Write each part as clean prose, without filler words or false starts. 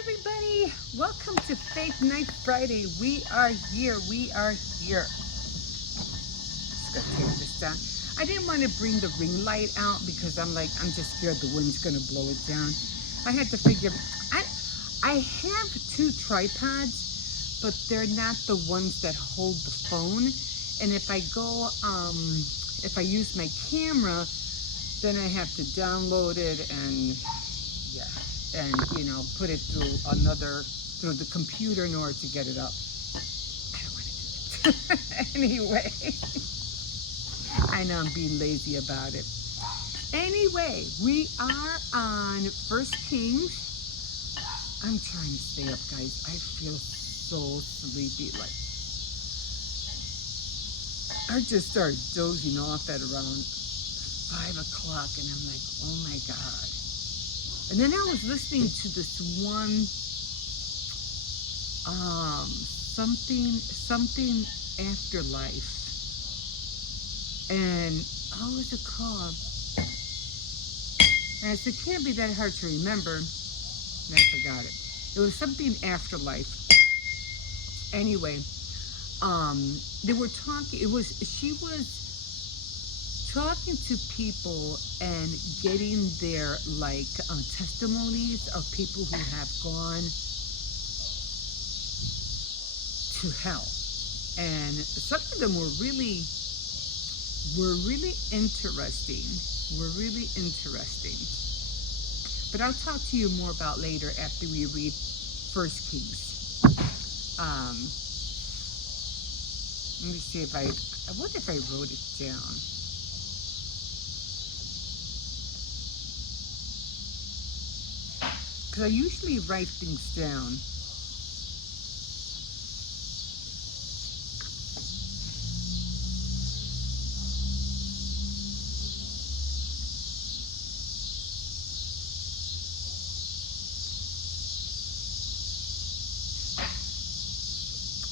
everybody. Welcome to Faith Night Friday. We are here. We are here. Just gonna take this down. I didn't want to bring the ring light out because I'm just scared the wind's gonna blow it down. I had to figure. I I have two tripods, but they're not the ones that hold the phone. And if I use my camera, then I have to download it and yeah, and put it through the computer in order to get it up. I don't want to do it. Anyway, I know I'm being lazy about it. Anyway, we are on First Kings. I'm trying to stay up, guys. I feel so sleepy. Like I just started dozing off at around 5 o'clock, and I'm like, oh my god. And then I was listening to this one something afterlife, and what was it called? And I said, it can't be that hard to remember, and I forgot it. It was something afterlife. Anyway, they were talking. She was talking to people and getting their testimonies of people who have gone to hell, and some of them were really interesting. Were really interesting. But I'll talk to you more about later after we read First Kings. Let me see if I wonder if I wrote it down. Because I usually write things down.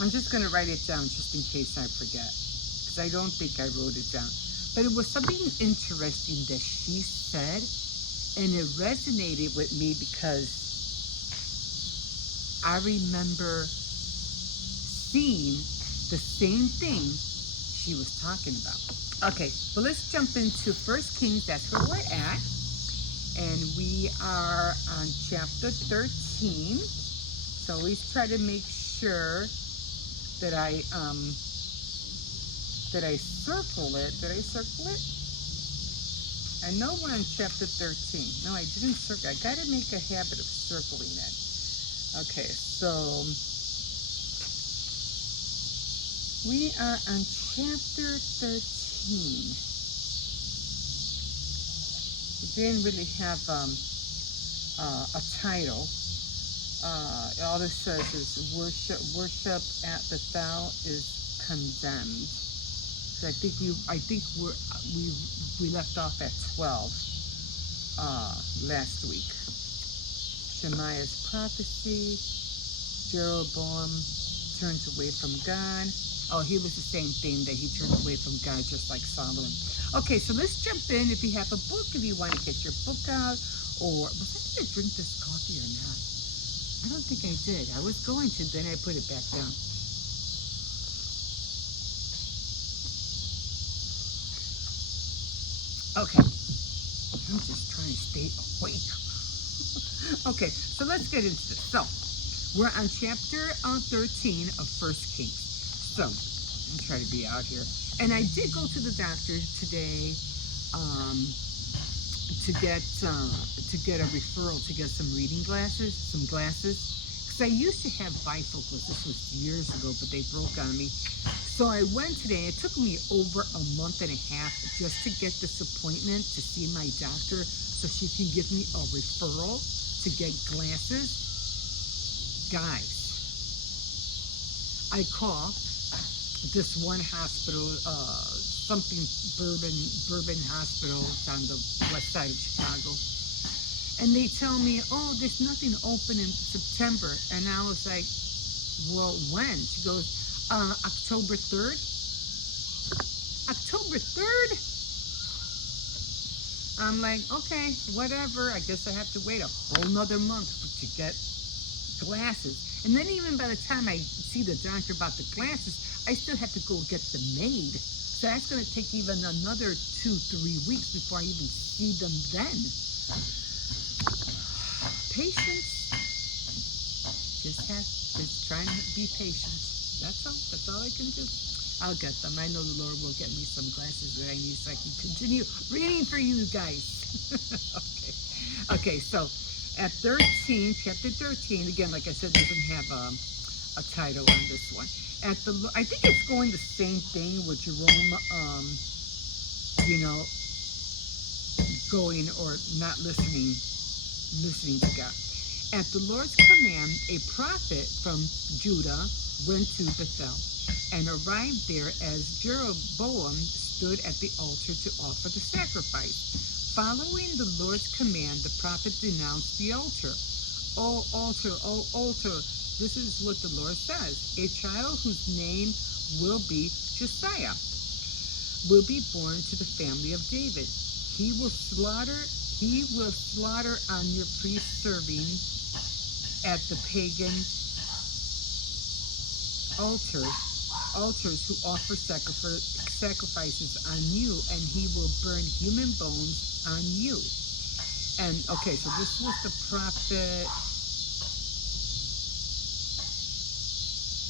I'm just going to write it down just in case I forget. Because I don't think I wrote it down. But it was something interesting that she said. And it resonated with me because I remember seeing the same thing she was talking about. Okay, well, let's jump into First Kings. That's where we're at. And we are on chapter 13. So always try to make sure that I circle it. Did I circle it? I know we're on chapter 13. No, I didn't circle. I got to make a habit of circling that. Okay, so we are on chapter 13. We didn't really have a title. All it says is worship at Bethel is condemned. So we left off at 12 last week. Shemaiah's prophecy. Jeroboam turns away from God. Oh, he was the same thing, that he turned away from God just like Solomon. Okay, so let's jump in. If you have a book, if you want to get your book out, or was I going to drink this coffee or not? I don't think I did. I was going to, then I put it back down. Okay, I'm just trying to stay awake. Okay, so let's get into this. So, we're on chapter 13 of First Kings. So, I'm trying to be out here. And I did go to the doctor today to get a referral to get some reading glasses, some glasses. Because I used to have bifocals. This was years ago, but they broke on me. So I went today. It took me over a month and a half just to get this appointment to see my doctor so she can give me a referral to get glasses. Guys, I call this one hospital, something Bourbon Hospital. It's on the west side of Chicago. And they tell me, oh, there's nothing open in September. And I was like, well, when? She goes, October 3rd. October 3rd? I'm like, okay, whatever. I guess I have to wait a whole nother month to get glasses. And then even by the time I see the doctor about the glasses, I still have to go get them made. So that's going to take even another 2-3 weeks before I even see them then. Patience. Just try and be patient. That's all. That's all I can do. I'll get them. I know the Lord will get me some glasses that I need so I can continue reading for you guys. Okay. Okay, so at 13, chapter 13, again, like I said, doesn't have a title on this one. I think it's going the same thing with Jerome, you know, going or not listening to God. At the Lord's command, a prophet from Judah went to Bethel and arrived there as Jeroboam stood at the altar to offer the sacrifice. Following the Lord's command, the prophet denounced the altar. O altar, O altar, this is what the Lord says. A child whose name will be Josiah will be born to the family of David. He will slaughter on your priests serving at the pagan altars who offer sacrifices on you, and he will burn human bones on you. And okay, so this was the prophet,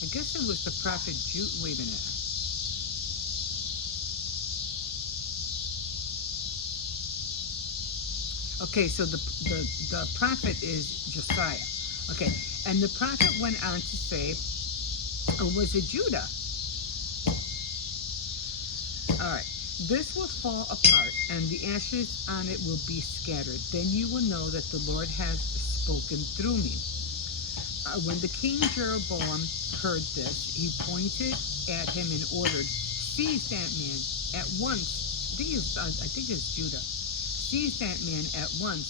I guess it was the prophet Jude. Wait a minute. Okay, so the prophet is Josiah. Okay, and the prophet went on to say, was it Judah? All right. This will fall apart, and the ashes on it will be scattered. Then you will know that the Lord has spoken through me. When the king Jeroboam heard this, he pointed at him and ordered, "Seize that man at once." I think it's Judah. Seize that man at once.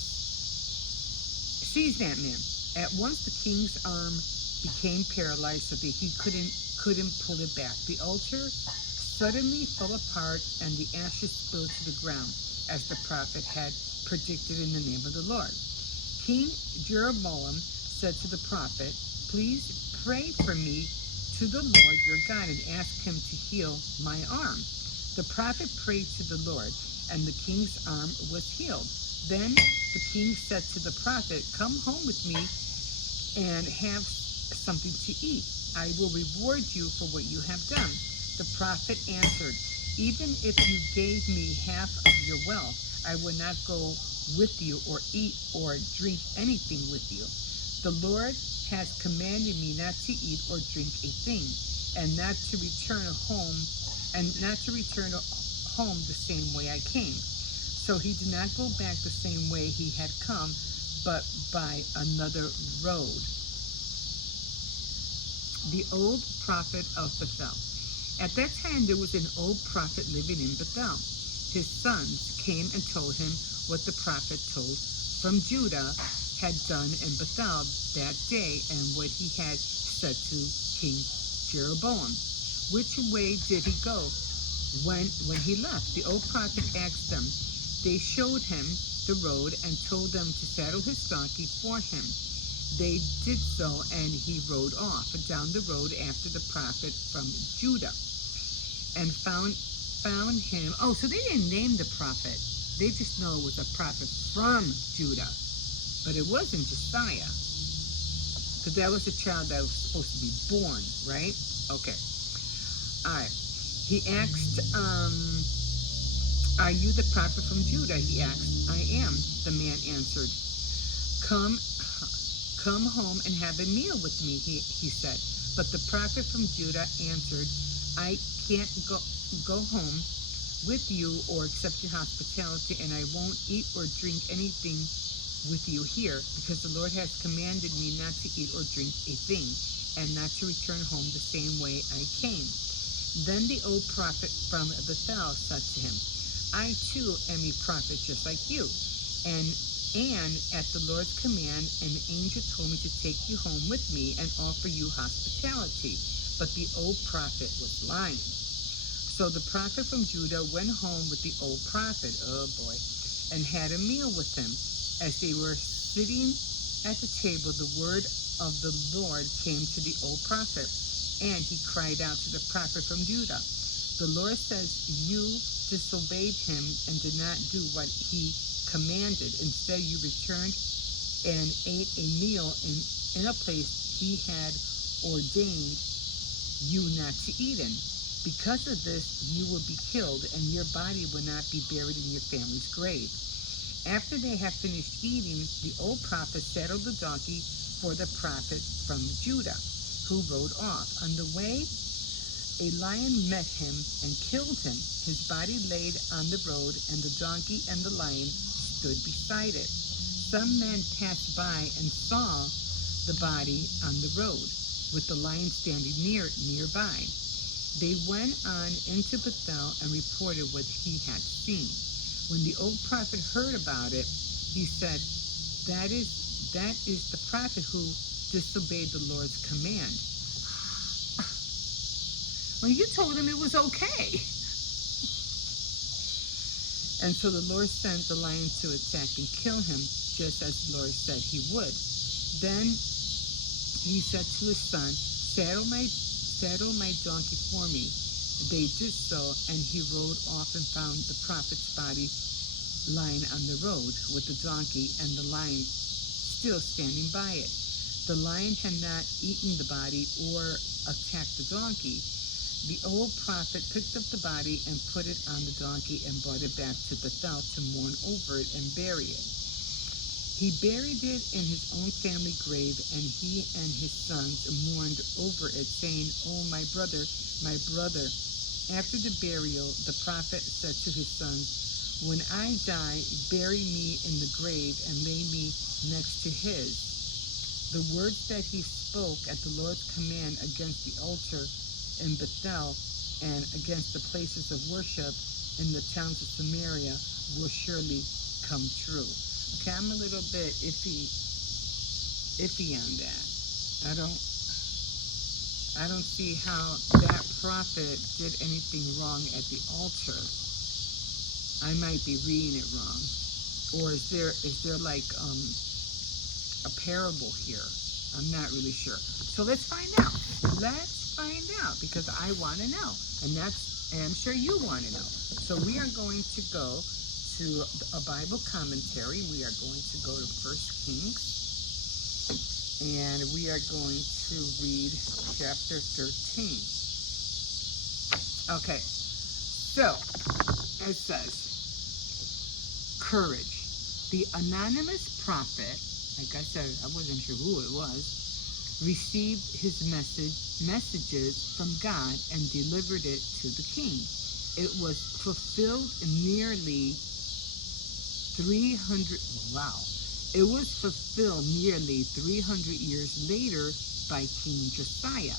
Seize that man. At once the king's arm became paralyzed so that he couldn't pull it back. The altar suddenly fell apart and the ashes spilled to the ground, as the prophet had predicted in the name of the Lord. King Jeroboam said to the prophet, "Please pray for me to the Lord your God and ask him to heal my arm." The prophet prayed to the Lord, and the king's arm was healed. Then the king said to the prophet, "Come home with me and have something to eat. I will reward you for what you have done." The prophet answered, "Even if you gave me half of your wealth, I would not go with you or eat or drink anything with you. The Lord has commanded me not to eat or drink a thing, and not to return home the same way I came." So he did not go back the same way he had come, but by another road. The old prophet of Bethel. At that time there was an old prophet living in Bethel. His sons came and told him what the prophet told from Judah had done in Bethel that day, and what he had said to King Jeroboam. Which way did he go when he left? The old prophet asked them. They showed him the road and told them to saddle his donkey for him. They did so, and he rode off down the road after the prophet from Judah, and found him. Oh, so they didn't name the prophet. They just know it was a prophet from Judah. But it wasn't Josiah, because that was a child that was supposed to be born, right? Okay. All right. He asked, "Are you the prophet from Judah?" He asked. "I am," the man answered. Come home and have a meal with me," he said. But the prophet from Judah answered, "I can't go home with you or accept your hospitality, and I won't eat or drink anything with you here, because the Lord has commanded me not to eat or drink a thing, and not to return home the same way I came." Then the old prophet from Bethel said to him, "I too am a prophet just like you, and at the Lord's command, an angel told me to take you home with me and offer you hospitality." But the old prophet was lying. So the prophet from Judah went home with the old prophet, oh boy, and had a meal with him. As they were sitting At the table, the word of the Lord came to the old prophet, and he cried out to the prophet from Judah. The Lord says, you disobeyed him and did not do what he commanded. Instead, you returned and ate a meal in a place he had ordained you not to eat in. Because of this, you will be killed, and your body will not be buried in your family's grave. After they had finished eating, the old prophet saddled the donkey for the prophet from Judah, who rode off. On the way, a lion met him and killed him. His body laid on the road, and the donkey and the lion stood beside it. Some men passed by and saw the body on the road, with the lion standing nearby. They went on into Bethel and reported what he had seen. When the old prophet heard about it, he said, that is the prophet who disobeyed the Lord's command. Well, you told him it was okay. And so the Lord sent the lion to attack and kill him, just as the Lord said he would. Then he said to his son, saddle my donkey for me. They did so, and he rode off and found the prophet's body lying on the road with the donkey and the lion still standing by it. The lion had not eaten the body or attacked the donkey. The old prophet picked up the body and put it on the donkey and brought it back to Bethel to mourn over it and bury it. He buried it in his own family grave, and he and his sons mourned over it, saying, "Oh, my brother, my brother." After the burial, the prophet said to his sons, "When I die, bury me in the grave and lay me next to his." The words that he spoke at the Lord's command against the altar in Bethel and against the places of worship in the towns of Samaria will surely come true. Okay, I'm a little bit iffy on that. I don't see how that prophet did anything wrong at the altar. I might be reading it wrong. Or is there like a parable here? I'm not really sure. So let's find out. Let's find out, because I want to know, and I'm sure you want to know. So we are going to go to a Bible commentary. We are going to go to 1 Kings, and we are going to read chapter 13. Okay, so it says, courage. The anonymous prophet, like I said, I wasn't sure who it was, received his messages from God and delivered it to the king. It was fulfilled nearly 300, wow. It was fulfilled nearly 300 years later by King Josiah.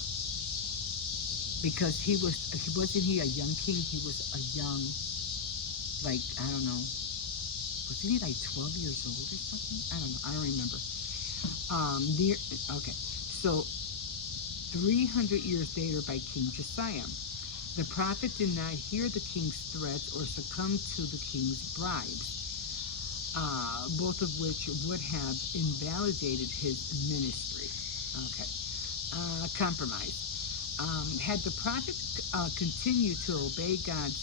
Because wasn't he a young king? He was a young, like, I don't know, wasn't he like 12 years old or something? I don't know, I don't remember. Okay, so 300 years later by King Josiah. The prophet did not hear the king's threats or succumb to the king's bribes, both of which would have invalidated his ministry. Okay, compromise. Had the prophet continued to obey God's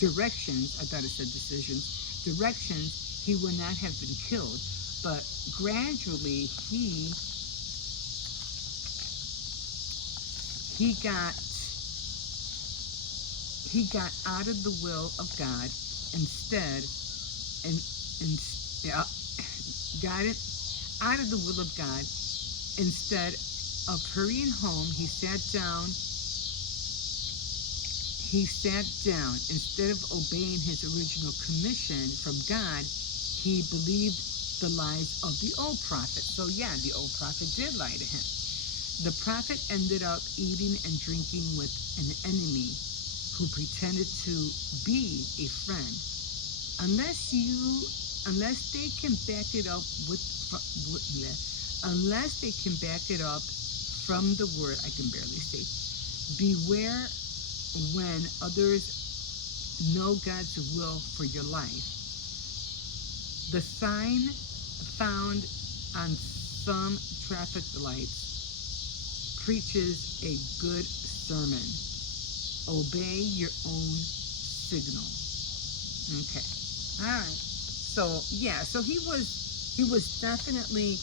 directions, I thought it said decisions, directions, he would not have been killed. But gradually he got out of the will of God instead, and got it out of the will of God. Instead of hurrying home, he sat down. Instead of obeying his original commission from God, he believed the lies of the old prophet. So yeah, the old prophet did lie to him. The prophet ended up eating and drinking with an enemy who pretended to be a friend. Unless they can back it up from the word, I can barely say. Beware when others know God's will for your life. The sign found on some traffic lights preaches a good sermon. Obey your own signal. Okay. All right. So yeah, so he was definitely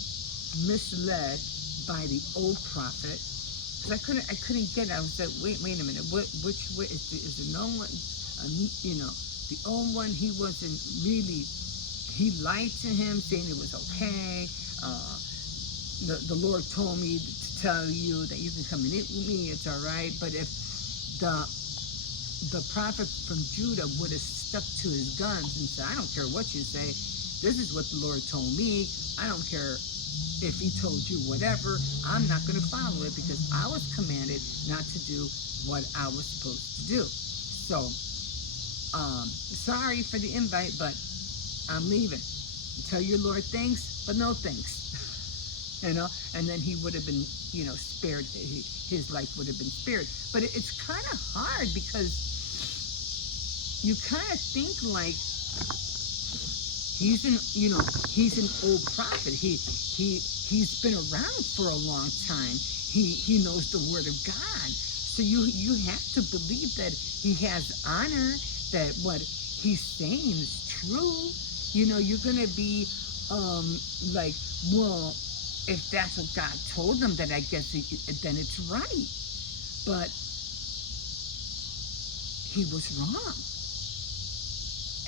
misled by the old prophet. Cause I couldn't get it. I was like, wait a minute. Which way is the no one? You know, the old one. He wasn't really. He lied to him, saying it was okay. Uh, the Lord told me to tell you that you can come and eat with me. It's all right. But if the the prophet from Judah would have stuck to his guns and said, I don't care what you say. This is what the Lord told me. I don't care if he told you whatever. I'm not going to follow it because I was commanded not to do what I was supposed to do. So, sorry for the invite, but I'm leaving. Tell your Lord thanks, but no thanks. And then he would have been, spared. His life would have been spared. But it's kind of hard because you kind of think like he's an old prophet. He's been around for a long time. He knows the word of God. So you have to believe that he has honor, that what he's saying is true. You're gonna be like, well, if that's what God told them, then I guess then it's right. But he was wrong,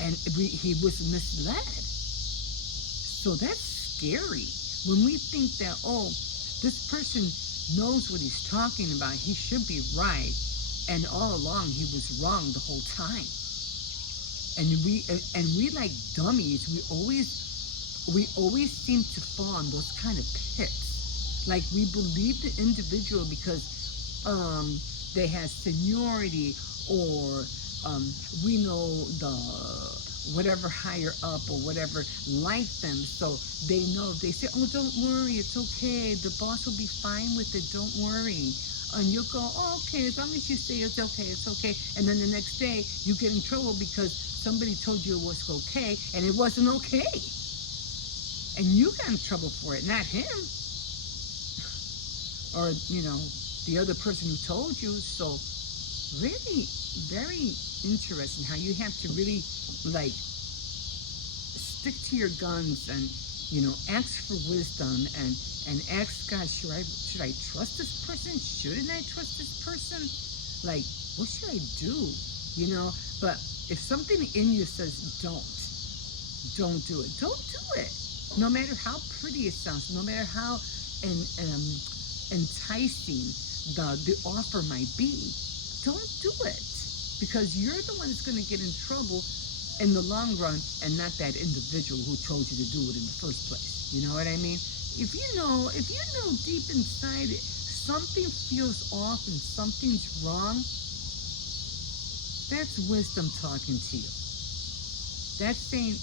and he was misled. So that's scary when we think that, oh, this person knows what he's talking about. He should be right, and all along he was wrong the whole time. And we like dummies. We always seem to fall in those kind of pits. Like we believe the individual because they have seniority, or we know the whatever higher up or whatever like them, so they know. They say, oh, don't worry, it's okay, the boss will be fine with it, don't worry. And you'll go, oh, okay, as long as you say it's okay. And then the next day you get in trouble because somebody told you it was okay and it wasn't okay. And you got in trouble for it, not him. Or, the other person who told you. So really very interesting how you have to really like stick to your guns and ask for wisdom and ask God, should I trust this person? Shouldn't I trust this person? Like, what should I do? But if something in you says don't do it. Don't do it. No matter how pretty it sounds, no matter how enticing the offer might be, don't do it. Because you're the one that's going to get in trouble in the long run, and not that individual who told you to do it in the first place. You know what I mean? If you know deep inside something feels off and something's wrong, that's wisdom talking to you. That's saying,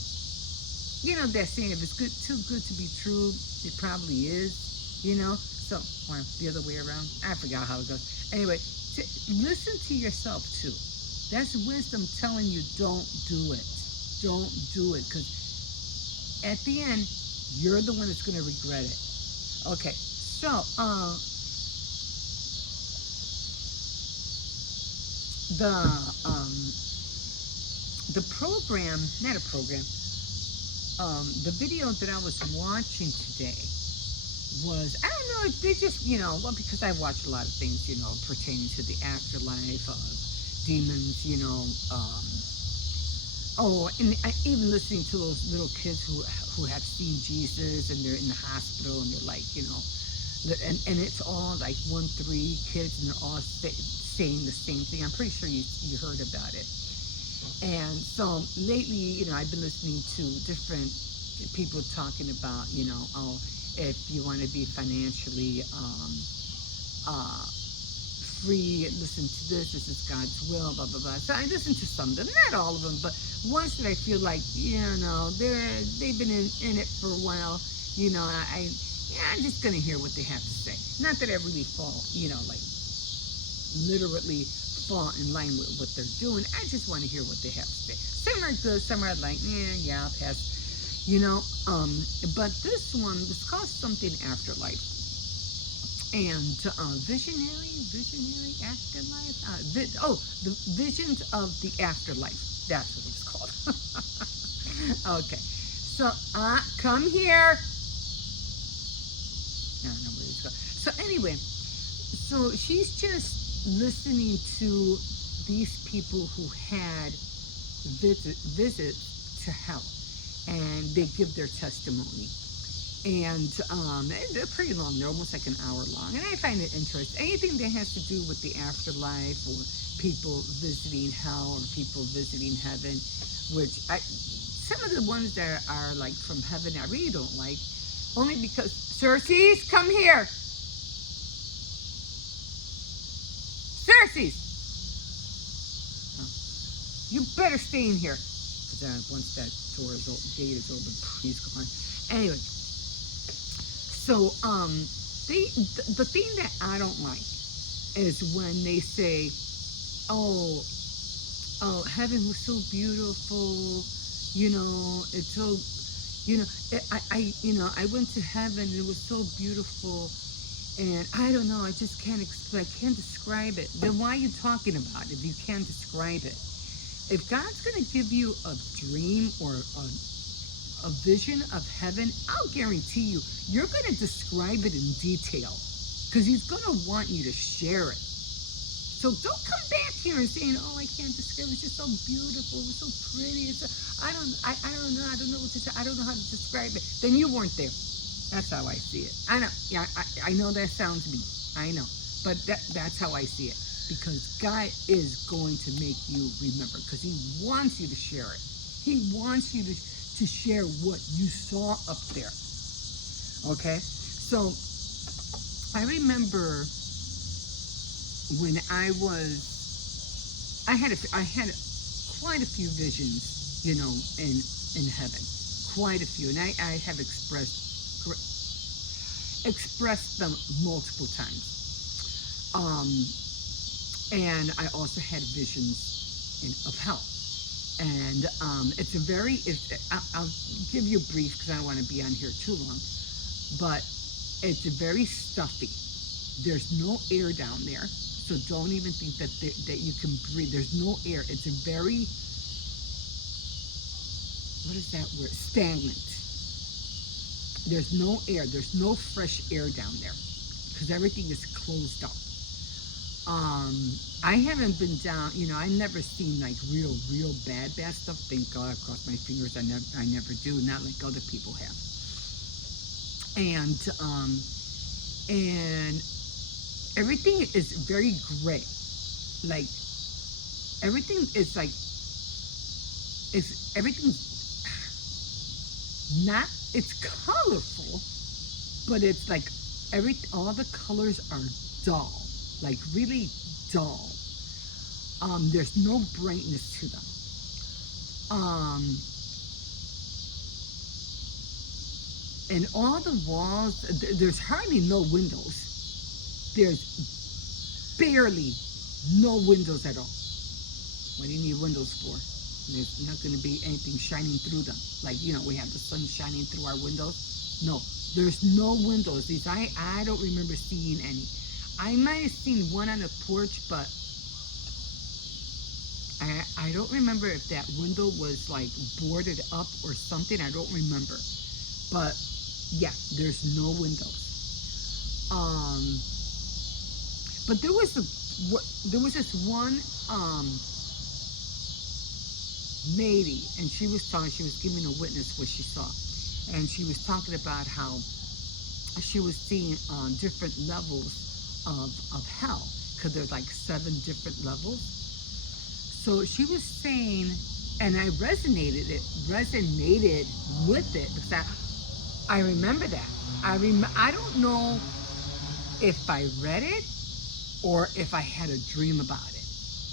that saying, if it's too good to be true, it probably is, So, or the other way around. I forgot how it goes. Anyway, listen to yourself too. That's wisdom telling you don't do it. Don't do it, because at the end, you're the one that's going to regret it. Okay, so the program, not a program, the video that I was watching today was, I don't know, they just, well, because I watch a lot of things, pertaining to the afterlife, demons, and even listening to those little kids who have seen Jesus and they're in the hospital and they're like, and it's all like 1-3 kids and they're all saying the same thing. I'm pretty sure you heard about it. And so lately, I've been listening to different people talking about, oh, if you want to be financially free, listen to this is God's will, blah, blah, blah. So I listen to some of them, not all of them, but ones that I feel like, they've been in it for a while, I'm just going to hear what they have to say. Not that I really fall, like literally fall in line with what they're doing. I just want to hear what they have to say. Some are good, some are like, yeah, I'll pass. you know. But this one was called something Afterlife, and visionary afterlife. The visions of the afterlife. That's what it's called. Okay, so come here. I don't know where it's going. So anyway, so she's just listening to these people who had visits to hell, and they give their testimony. And they're pretty long. They're almost like an hour long, and I find it interesting. Anything that has to do with the afterlife, or people visiting hell, or people visiting heaven, which some of the ones that are like from heaven, I really don't like, only because Circes, come here, Circes, oh, you better stay in here, because once that gate is open, he's gone. Anyway. So, the thing that I don't like is when they say, "Oh, heaven was so beautiful, it's so, I went to heaven and it was so beautiful, and I don't know, I just can't explain, I can't describe it." Then why are you talking about it if you can't describe it? If God's gonna give you a dream or a vision of heaven, I'll guarantee you, you're going to describe it in detail, because he's going to want you to share it. So don't come back here and saying, "Oh, I can't describe it. It's just so beautiful. It was so pretty. I don't know. I don't know what to say. I don't know how to describe it." Then you weren't there. That's how I see it. I know. Yeah, I know that sounds mean. I know, but that's how I see it. Because God is going to make you remember, because he wants you to share it. He wants you to share what you saw up there. Okay? So I remember when I had quite a few visions, in heaven. Quite a few. And I have expressed them multiple times. And I also had visions of hell. And I'll give you a brief, because I don't want to be on here too long, but it's very stuffy. There's no air down there, so don't even think that you can breathe. There's no air. It's a very, what is that word? Stagnant. There's no air. There's no fresh air down there, because everything is closed up. I haven't been down, I never seen like real bad stuff. Thank God, I cross my fingers. I never do, not like other people have. And everything is very gray. Like everything is like, everything's not, it's colorful, but it's like all the colors are dull. Like really dull. There's no brightness to them. And all the walls, there's hardly no windows. There's barely no windows at all. What do you need windows for? There's not going to be anything shining through them. Like, we have the sun shining through our windows. No, there's no windows. I don't remember seeing any. I might have seen one on the porch, but I don't remember if that window was like boarded up or something. I don't remember. But yeah, there's no windows. But there was this one lady, and she was giving a witness what she saw, and she was talking about how she was seeing different levels of hell, because there's like 7 different levels. So she was saying, and I resonated with it, because I remember that. I don't know if I read it or if I had a dream about it,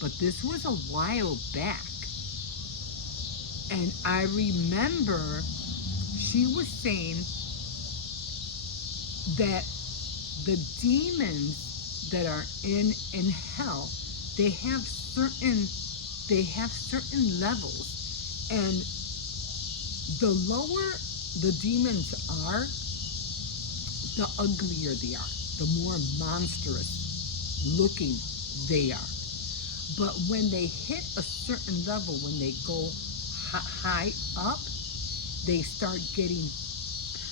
but this was a while back. And I remember she was saying that the demons that are in hell, they have certain levels, and The lower the demons are, the uglier they are, the more monstrous looking they are. But when they hit a certain level, when they go high up, they start getting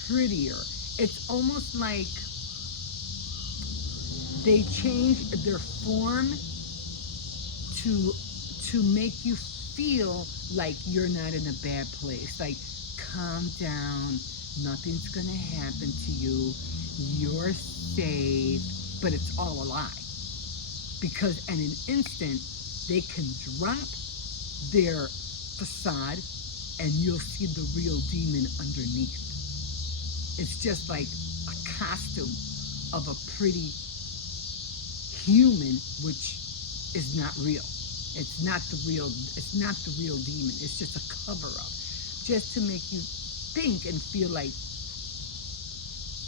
prettier. It's almost like they change their form to make you feel like you're not in a bad place. Like, calm down. Nothing's gonna happen to you. You're safe. But it's all a lie. Because in an instant, they can drop their facade and you'll see the real demon underneath. It's just like a costume of a pretty human, which is not real. It's not the real. It's not the real demon. It's just a cover up, just to make you think and feel like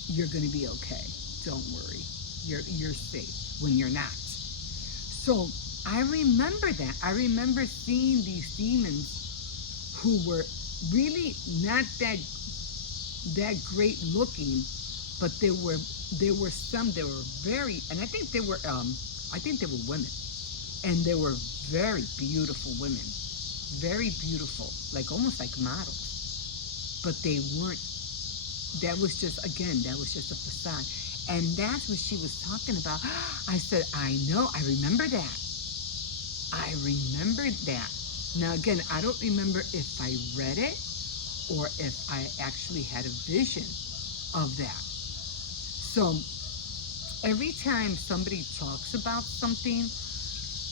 you're going to be okay. Don't worry. You're safe when you're not. So I remember that. I remember seeing these demons who were really not that great looking, but there were some that were very, and I think they were women, and they were very beautiful women, very beautiful, like almost like models, but they weren't. That was just, again, that was just a facade. And that's what she was talking about. I said, I know, I remember that. I remembered that. Now, again, I don't remember if I read it or if I actually had a vision of that. So every time somebody talks about something,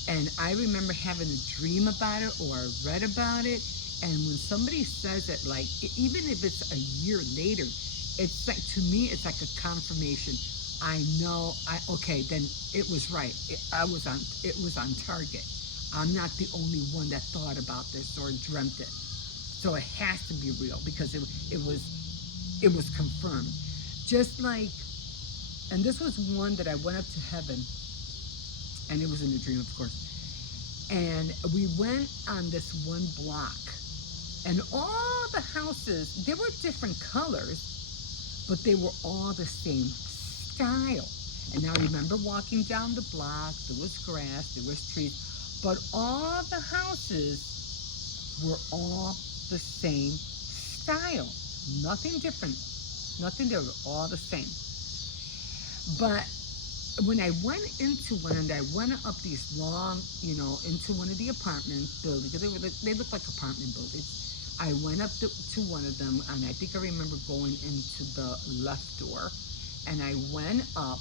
and I remember having a dream about it or I read about it, and when somebody says it, like, even if it's a year later, it's like, to me, it's like a confirmation. I know, okay, then it was right. It was on target. I'm not the only one that thought about this or dreamt it. So it has to be real because it was confirmed. Just like, and this was one that I went up to heaven, and it was in a dream, of course. And we went on this one block, and all the houses, they were different colors, but they were all the same style. And I remember walking down the block, there was grass, there was trees, but all the houses were all the same style. Nothing different. Nothing, they were all the same. But when I went into one, and I went up these long, into one of the apartment buildings, they looked like apartment buildings. I went up to one of them, and I think I remember going into the left door, and I went up,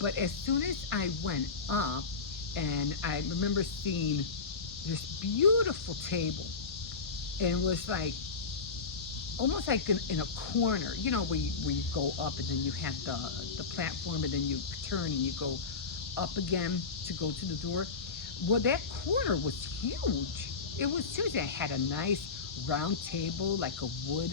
but as soon as I went up, and I remember seeing this beautiful table, and it was like almost like in a corner, where you go up and then you have the platform and then you turn and you go up again to go to the door. Well, that corner was huge. It was huge. It had a nice round table, like a wood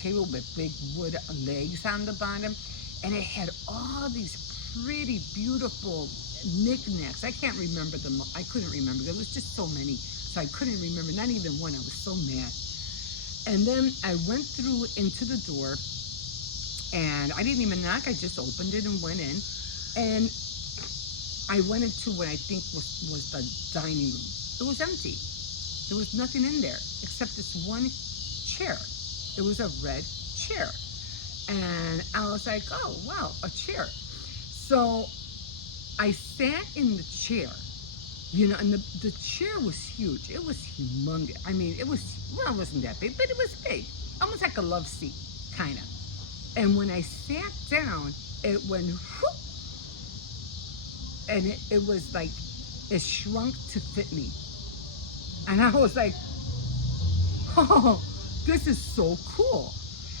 table with big wood legs on the bottom, and it had all these pretty, beautiful knickknacks. I can't remember them. I couldn't remember. There was just so many, so I couldn't remember. Not even one. I was so mad. And then I went through into the door, and I didn't even knock. I just opened it and went in. And I went into what I think was the dining room. It was empty. There was nothing in there except this one chair. It was a red chair. And I was like, oh, wow, a chair. So I sat in the chair. And the chair was huge. It was humongous. I mean, it wasn't that big, but it was big. Almost like a love seat, kind of. And when I sat down, it went whoop, and it was like, it shrunk to fit me. And I was like, oh, this is so cool.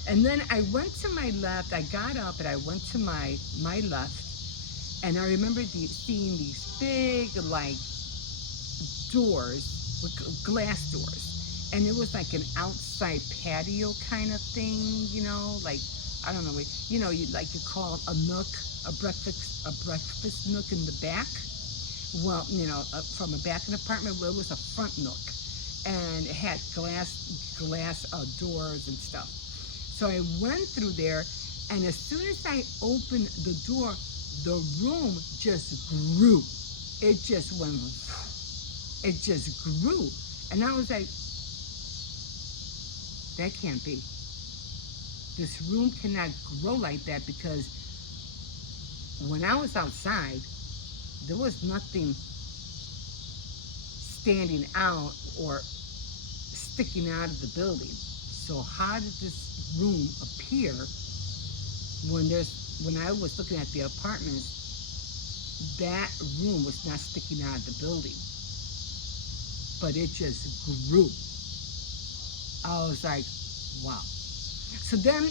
And then I went to my left, I got up and I went to my left, and I remember seeing these big, like, doors, with glass doors, and it was like an outside patio kind of thing, like, I don't know, you call a nook, a breakfast nook in the back. Well, from a back in the apartment, well, it was a front nook, and it had glass doors and stuff. So I went through there, and as soon as I opened the door, the room just grew. It just went, it just grew. And I was like, that can't be. This room cannot grow like that, because when I was outside, there was nothing standing out or sticking out of the building. So how did this room appear when I was looking at the apartments? That room was not sticking out of the building, but it just grew. I was like, wow. So then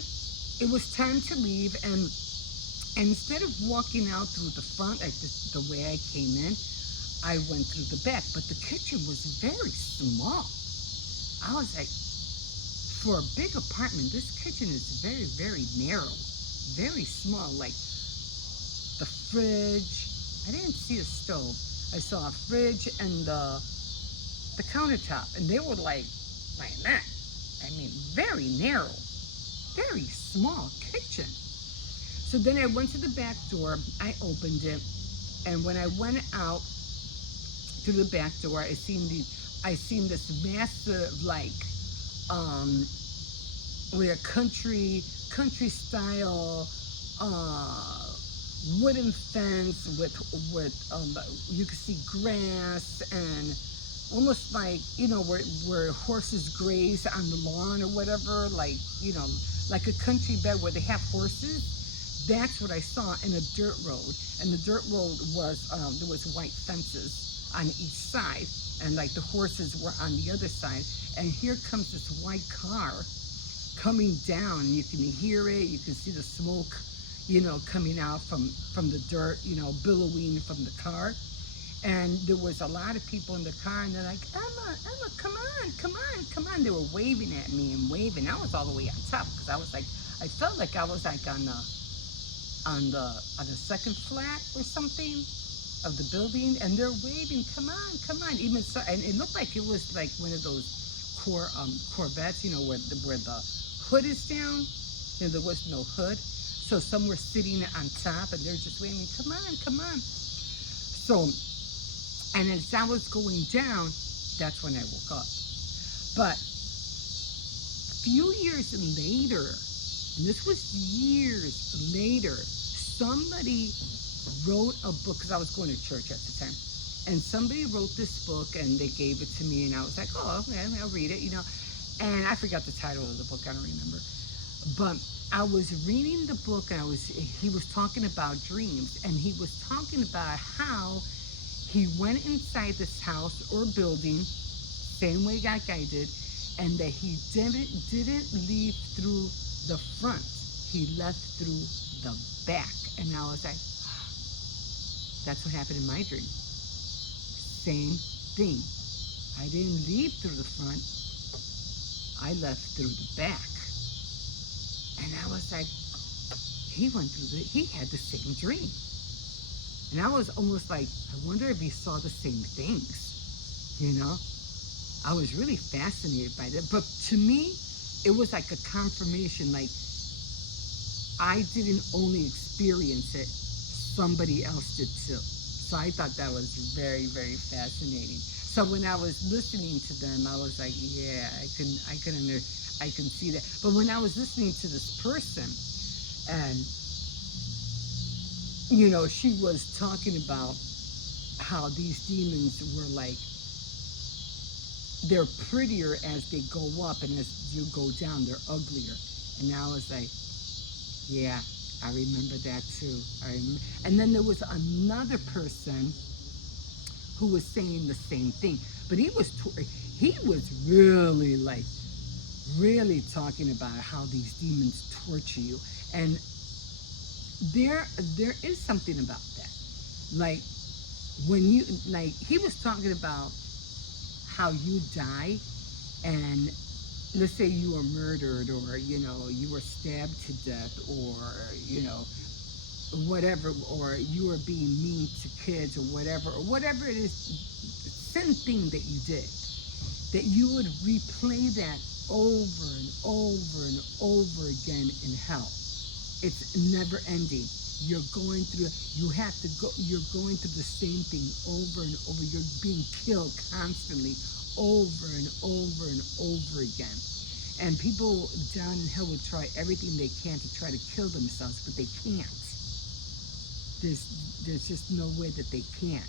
it was time to leave, and instead of walking out through the front like the way I came in, I went through the back. But the kitchen was very small. I was like, for a big apartment, this kitchen is very, very narrow, very small. Like the fridge, I didn't see a stove. I saw a fridge and the countertop, and they were like that. I mean, very narrow, very small kitchen. So then I went to the back door, I opened it, and when I went out through the back door, I seen this massive, like, with a country style wooden fence with you could see grass, and almost like, where horses graze on the lawn or whatever, like, like a country bed where they have horses. That's what I saw, in a dirt road. And the dirt road was, there was white fences on each side, and like the horses were on the other side. And here comes this white car coming down, and you can hear it, you can see the smoke, coming out from the dirt, billowing from the car. And there was a lot of people in the car, and they're like, Emma, come on, come on, come on. They were waving at me and waving. I was all the way on top, because I was like, I felt like I was like on the second flat or something of the building, and they're waving, come on, come on. Even so, and it looked like it was like one of those Corvettes, where the hood is down, and there was no hood. So some were sitting on top, and they're just waving, come on, come on. So, and as I was going down, that's when I woke up. But a few years later, and this was years later, somebody wrote a book, because I was going to church at the time, and somebody wrote this book, and they gave it to me, and I was like, oh, okay, I'll read it, and I forgot the title of the book, I don't remember. But I was reading the book, and he was talking about dreams, and he was talking about how he went inside this house or building, same way like I did, and that he didn't leave through the front. He left through the back. And I was like, that's what happened in my dream. Same thing. I didn't leave through the front. I left through the back. And I was like, he had the same dream. And I was almost like, I wonder if he saw the same things, I was really fascinated by that. But to me, it was like a confirmation, like I didn't only experience it, somebody else did too. So I thought that was very, very fascinating. So when I was listening to them, I was like, yeah, I can see that. But when I was listening to this person, and she was talking about how these demons were like, they're prettier as they go up, and as you go down, they're uglier. And I was like, yeah, I remember that too. And then there was another person who was saying the same thing, but he was really talking about how these demons torture you. And there is something about that. Like when he was talking about how you die, and let's say you were murdered, or you were stabbed to death, or whatever, or you were being mean to kids, or whatever it is, sin thing that you did, that you would replay that over and over and over again in hell. It's never ending. You're going through, you have to go, you're going through the same thing over and over. You're being killed constantly over and over and over again. And people down in hell will try everything they can to try to kill themselves, but they can't. There's just no way that they can,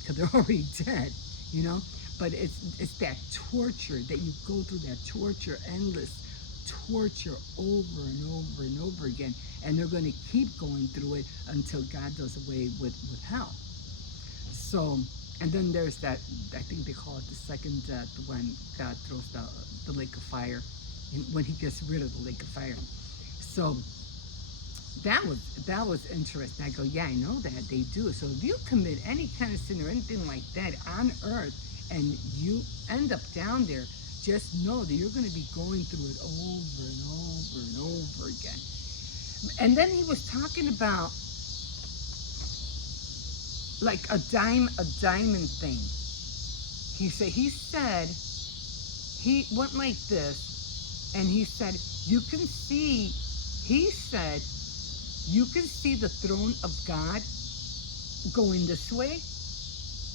because they're already dead, you know. But it's that torture that you go through, that torture, endless torture over and over and over again, and they're going to keep going through it until God does away with hell. So, and then there's that, I think they call it the second death, when God throws the lake of fire, when he gets rid of the lake of fire. So that was interesting. I go, yeah, I know that they do. So if you commit any kind of sin or anything like that on earth and you end up down there, just know that you're going to be going through it over and over and over again. And then he was talking about like a diamond thing. He said he went like this, and he said you can see. He said you can see the throne of God going this way,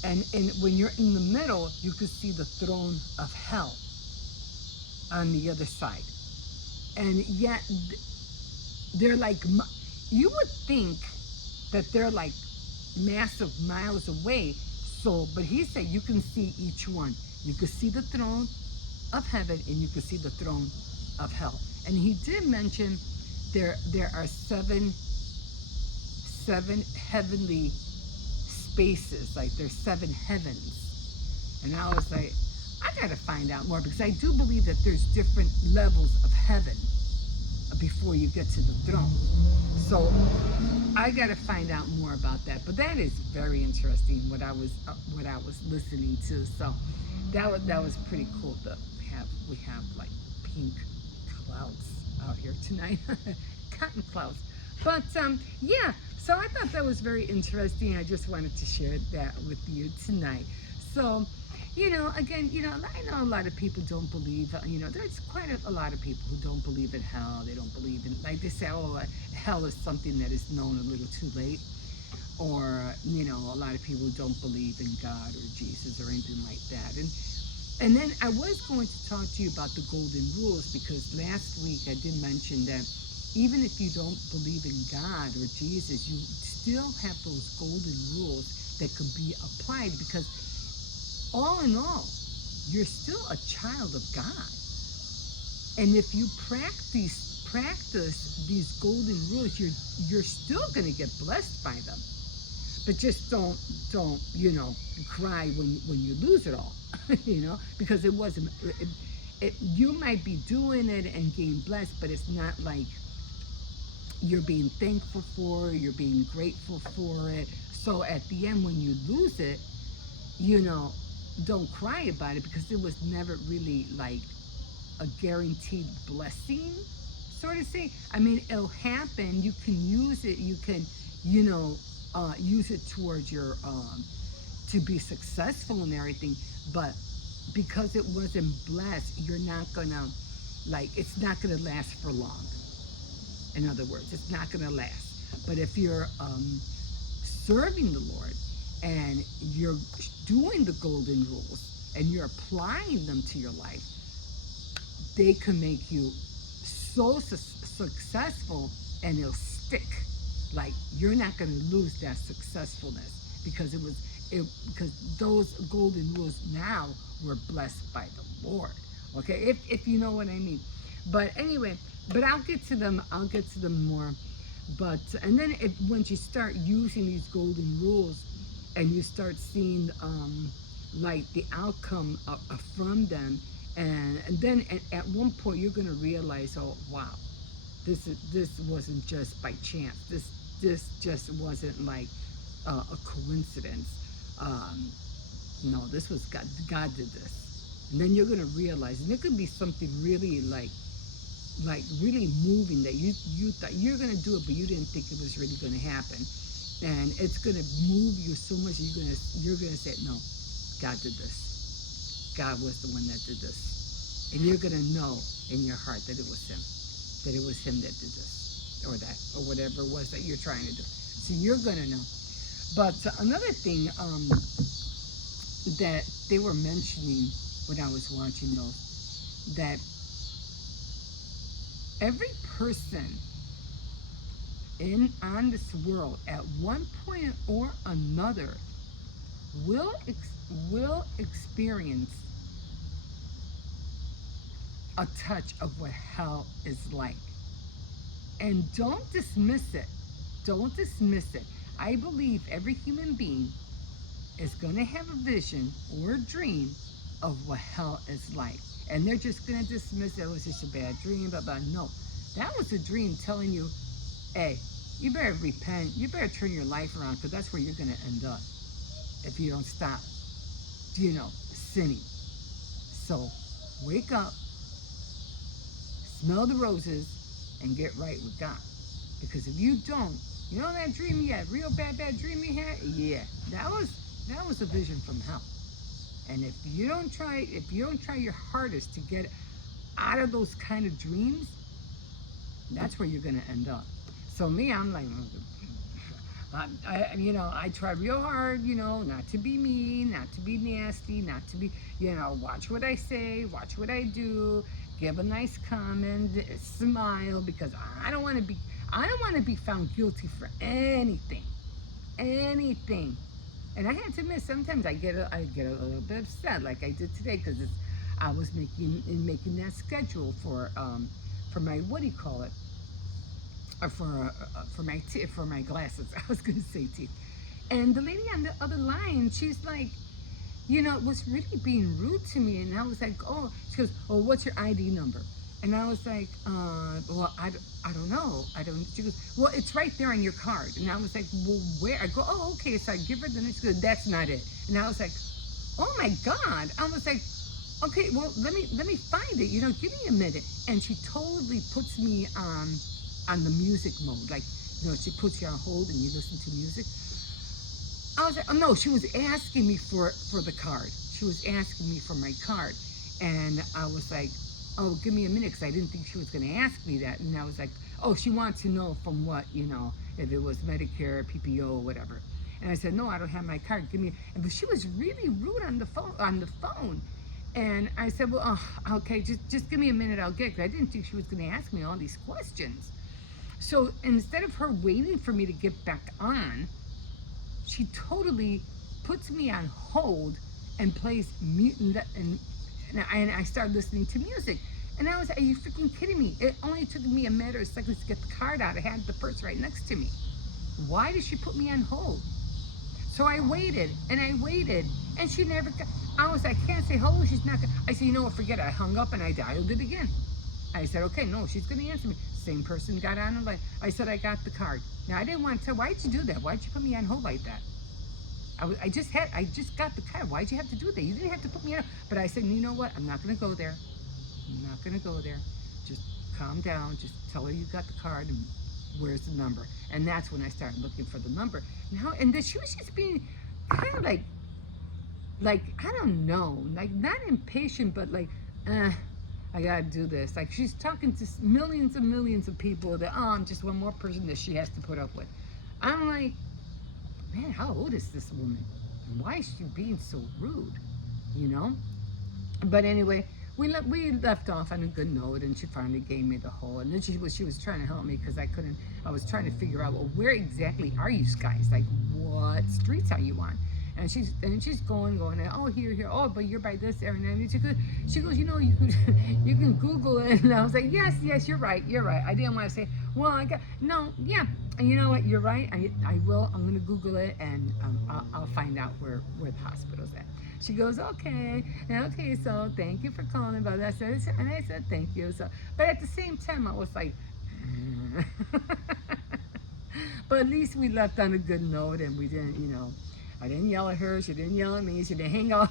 and when you're in the middle, you can see the throne of hell on the other side. And yet they're like, you would think that they're like massive miles away. So, but he said you can see each one. You can see the throne of heaven, and you can see the throne of hell. And he did mention there are seven heavenly spaces, like there's 7 heavens. And I was like, I gotta find out more, because I do believe that there's different levels of heaven before you get to the throne. So I gotta find out more about that. But that is very interesting, what I was listening to. So that was pretty cool to have. We have like pink clouds out here tonight, cotton clouds. But yeah, so I thought that was very interesting. I just wanted to share that with you tonight. So, you know, again, you know, I know a lot of people don't believe, you know, there's quite a lot of people who don't believe in hell. They don't believe in, like they say, oh, hell is something that is known a little too late. Or, you know, a lot of people don't believe in God or Jesus or anything like that. And then I was going to talk to you about the golden rules, because last week I did mention that even if you don't believe in God or Jesus, you still have those golden rules that could be applied, because all in all, you're still a child of God. And if you practice these golden rules, you're still going to get blessed by them. But just don't you know, cry when you lose it all, you know, because it wasn't. You might be doing it and getting blessed, but it's not like you're being thankful for it, you're being grateful for it. So at the end, when you lose it, you know, don't cry about it, because it was never really like a guaranteed blessing, sort of say. I mean, it'll happen. You can use it. You can, you know, use it towards your to be successful and everything. But because it wasn't blessed, you're not gonna, like, it's not gonna last for long. In other words, it's not gonna last. But if you're serving the Lord and you're doing the golden rules and you're applying them to your life, they can make you so successful, and it'll stick. Like, you're not going to lose that successfulness, because because those golden rules now were blessed by the Lord. Okay, if you know what I mean. But anyway, but I'll get to them more. But and then once you start using these golden rules and you start seeing like the outcome from them, and then at one point you're going to realize, oh wow, this wasn't just by chance. This just wasn't like a coincidence. No, this was God. God did this. And then you're going to realize, and it could be something really like really moving, that you thought you're going to do it, but you didn't think it was really going to happen. And it's going to move you so much that you're going to say, no, God did this. God was the one that did this. And you're going to know in your heart that it was him. That it was him that did this. Or that, or whatever it was that you're trying to do. So you're going to know. But another thing that they were mentioning when I was watching those, that every person in on this world at one point or another will experience a touch of what hell is like. And don't dismiss it. Don't dismiss it. I believe every human being is going to have a vision or a dream of what hell is like. And they're just going to dismiss it. It was just a bad dream, blah, blah. No, that was a dream telling you, hey, you better repent. You better turn your life around, because that's where you're going to end up if you don't stop, sinning. So wake up, smell the roses, and get right with God. Because if you don't, that dream you had, real bad dream you had? Yeah, that was a vision from hell. And if you don't try your hardest to get out of those kind of dreams, that's where you're going to end up. So me, I'm like, I try real hard, not to be mean, not to be nasty, not to be, watch what I say, watch what I do, give a nice comment, smile, because I don't want to be found guilty for anything. And I have to admit, sometimes I get a little bit upset, like I did today, because I was making that schedule for my, what do you call it? For my glasses. I was gonna say teeth. And the lady on the other line, she's like, was really being rude to me. And I was like, oh, she goes, oh, what's your ID number? And I was like, well, I don't know. She goes, well, it's right there on your card. And I was like, well, where? I go, oh, okay. So I give her the next, she goes, that's not it. And I was like, oh my God. I was like, okay, well, let me find it. Give me a minute. And she totally puts me on the music mode. Like, she puts you on hold and you listen to music. I was like, oh no, she was asking me for the card. She was asking me for my card. And I was like, oh, give me a minute, because I didn't think she was going to ask me that. And I was like, oh, she wants to know from what, if it was Medicare, PPO, or whatever. And I said, no, I don't have my card. Give me. But she was really rude on the phone. And I said, well, okay, just give me a minute, I'll get it. 'Cause I didn't think she was going to ask me all these questions. So instead of her waiting for me to get back on, she totally puts me on hold and plays mute, and I started listening to music. And I was, are you freaking kidding me? It only took me a matter of seconds to get the card out. I had the purse right next to me. Why did she put me on hold? So I waited, and she never got, I was like, I can't say hello, she's not gonna, I said, what, forget it. I hung up and I dialed it again. I said, okay, no, she's gonna answer me. Same person got on the line. I said, I got the card. Now, I didn't want to tell, why'd you do that? Why'd you put me on hold like that? I just got the card. Why'd you have to do that? You didn't have to put me on. But I said, you know what? I'm not gonna go there. I'm not gonna go there. Just calm down. Just tell her you got the card and where's the number. And that's when I started looking for the number. And then she was just being kind of like, I don't know, like not impatient, but like, I gotta do this. Like, she's talking to millions and millions of people that, I'm just one more person that she has to put up with. I'm like, man, how old is this woman? And why is she being so rude? But anyway, we left off on a good note, and she finally gave me the whole, and then she was trying to help me, because I was trying to figure out, well, where exactly are you guys? Like, what streets are you on? And she's going, oh, here, oh, but you're by this area. And she goes, you can Google it. And I was like, yes, you're right. I didn't want to say, well, yeah. And you know what, you're right. I will. I'm gonna Google it, and I'll find out where the hospital's at. She goes, okay, so thank you for calling about that. And I said, thank you. So, but at the same time, I was like, but at least we left on a good note, and we didn't, I didn't yell at her, she didn't yell at me, she didn't hang up.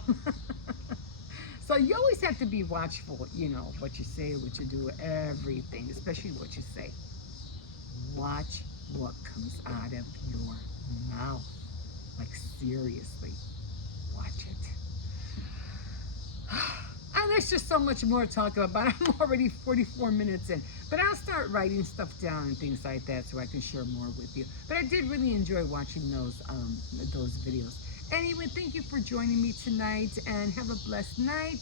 So you always have to be watchful, what you say, what you do, everything, especially what you say. Watch what comes out of your mouth. Like, seriously, watch it. And there's just so much more to talk about, but I'm already 44 minutes in. But I'll start writing stuff down and things like that so I can share more with you. But I did really enjoy watching those videos. Anyway, thank you for joining me tonight, and have a blessed night.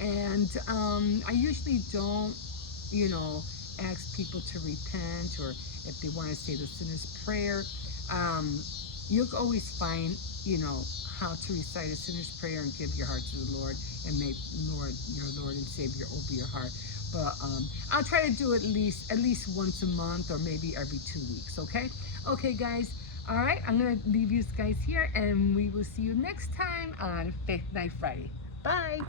And I usually don't, you know, ask people to repent, or if they want to say the sinner's prayer. Um, you'll always find, you know, how to recite a sinner's prayer and give your heart to the Lord, and make Lord your Lord and Savior over your heart. But I'll try to do at least once a month, or maybe every 2 weeks. Okay, okay, guys. All right, I'm gonna leave you guys here, and we will see you next time on Faith Night Friday. Bye.